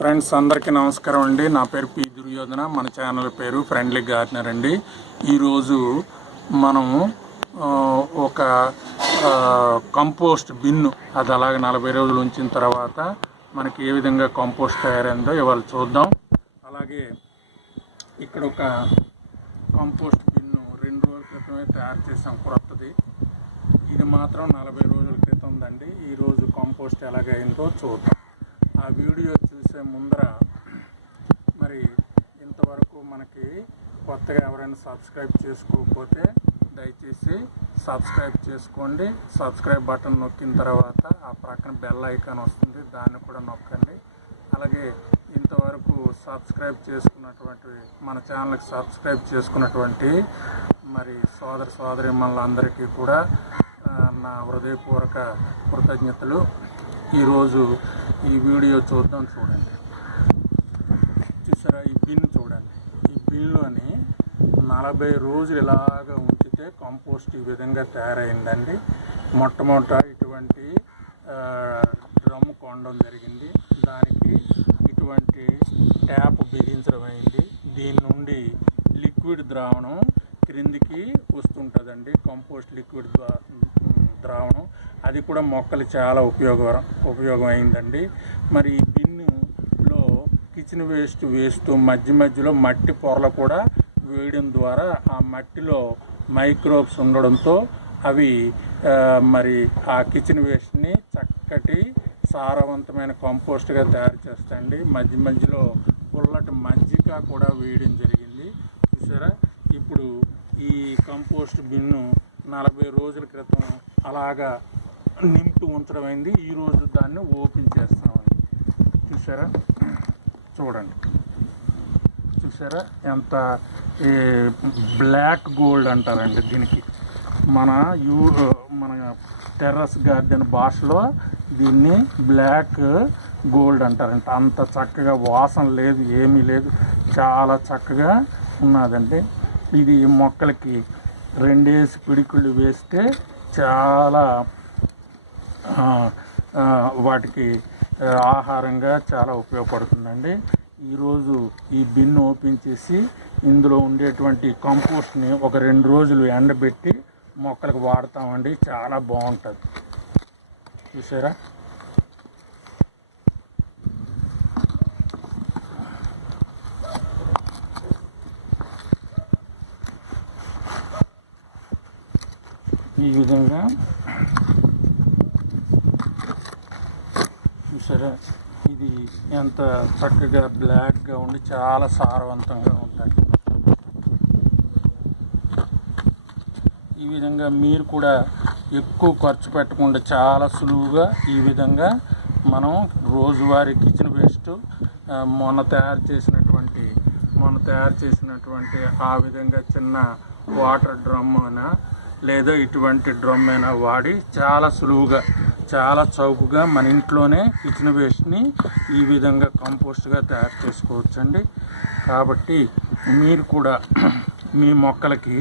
Friends అందరికీ నమస్కారం అండి. నా పేరు duryodhana, మన ఛానల్ పేరు ఫ్రెండ్లీ గార్డెనర్ అండి. ఈరోజు మనము ఒక కంపోస్ట్ బిన్ను అది అలాగే 40 రోజులు ఉంచిన తర్వాత మనకి ఏ విధంగా కంపోస్ట్ తయారైందో ఇవాళ చూద్దాం. అలాగే ఇక్కడ ఒక కంపోస్ట్ బిన్ను 2 రోజుల క్రితమే తయారు చేసాం కొత్తది. ఇది మాత్రం 40 రోజుల క్రితం ఉందండి. ఈరోజు కంపోస్ట్ ఎలాగైందో చూద్దాం. ఆ వీడియో చూసే ముందర మరి ఇంతవరకు మనకి కొత్తగా ఎవరైనా సబ్స్క్రైబ్ చేసుకోకపోతే దయచేసి సబ్స్క్రైబ్ చేసుకోండి. సబ్స్క్రైబ్ బటన్ నొక్కిన తర్వాత ఆ ప్రక్కన బెల్ ఐకాన్ వస్తుంది, దాన్ని కూడా నొక్కండి. అలాగే ఇంతవరకు సబ్స్క్రైబ్ చేసుకున్నటువంటి మన ఛానల్కి సబ్స్క్రైబ్ చేసుకున్నటువంటి మరి సోదరీమణులందరికీ కూడా నా హృదయపూర్వక కృతజ్ఞతలు. ఈరోజు ఈ వీడియో చూడండి. చూసారా, ఈ బిన్ చూడండి. ఈ బిన్లోని 40 రోజులు ఇలాగ ఉంచితే కంపోస్ట్ ఈ విధంగా తయారైందండి. మొట్టమొదట ఇటువంటి డ్రమ్ కొనడం జరిగింది. దానికి ఇటువంటి ట్యాప్ బిగించడం అయింది. దీని నుండి లిక్విడ్ ద్రావణం క్రిందికి వస్తుంటుందండి. కంపోస్ట్ లిక్విడ్ ద్రావణం అది కూడా మొక్కలు చాలా ఉపయోగం అయిందండి. మరి ఈ బిన్నులో కిచెన్ వేస్ట్ వేస్తూ మధ్యలో మట్టి పొరలు కూడా వేయడం ద్వారా ఆ మట్టిలో మైక్రోబ్స్ ఉండడంతో అవి మరి ఆ కిచెన్ వేస్ట్ని చక్కటి సారవంతమైన కంపోస్ట్గా తయారు చేస్తాయండి. మధ్యలో పుల్లటి మజ్జిగ కూడా వేయడం జరిగింది. చూసారా, ఇప్పుడు ఈ కంపోస్ట్ బిన్ను 40 రోజుల క్రితం అలాగా నింపి ఉంచడం అయింది. ఈరోజు దాన్ని ఓపెన్ చేస్తామండి. చూసారా ఎంత బ్లాక్ గోల్డ్ అంటారండి దీనికి. మన టెర్రస్ గార్డెన్ భాషలో దీన్ని బ్లాక్ గోల్డ్ అంటారంట. అంత చక్కగా వాసన లేదు, ఏమీ లేదు, చాలా చక్కగా ఉన్నదండి. ఇది మొక్కలకి 2 పిడికిళ్ళు వేస్తే చాలా వాటికి ఆహారంగా చాలా ఉపయోగపడుతుందండి. ఈరోజు ఈ బిన్ ఓపెన్ చేసి ఇందులో ఉండేటువంటి కంపోస్ట్ని ఒక 2 రోజులు ఎండబెట్టి మొక్కలకు వాడతామండి. చాలా బాగుంటుంది. చూసారా, ఈ విధంగా. చూసారా, ఇది ఎంత చక్కగా బ్లాక్గా ఉండి చాలా సారవంతంగా ఉంటాయి. ఈ విధంగా మీరు కూడా ఎక్కువ ఖర్చు పెట్టకుండా చాలా సులువుగా ఈ విధంగా మనం రోజువారీ కిచెన్ వేస్ట్ మొన్న తయారు చేసినటువంటి ఆ విధంగా చిన్న వాటర్ డ్రమ్ అయినా లేదా ఇటువంటి డ్రమ్ అయినా వాడి చాలా సులువుగా చాలా చౌకగా మన ఇంట్లోనే కిచెన్ వేస్ట్ని ఈ విధంగా కంపోస్ట్గా తయారు చేసుకోవచ్చండి. కాబట్టి మీరు కూడా మీ మొక్కలకి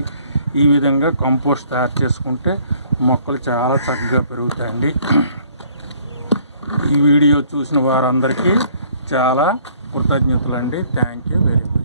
ఈ విధంగా కంపోస్ట్ తయారు చేసుకుంటే మొక్కలు చాలా చక్కగా పెరుగుతాయండి. ఈ వీడియో చూసిన వారందరికీ చాలా కృతజ్ఞతలండి. Thank you very much.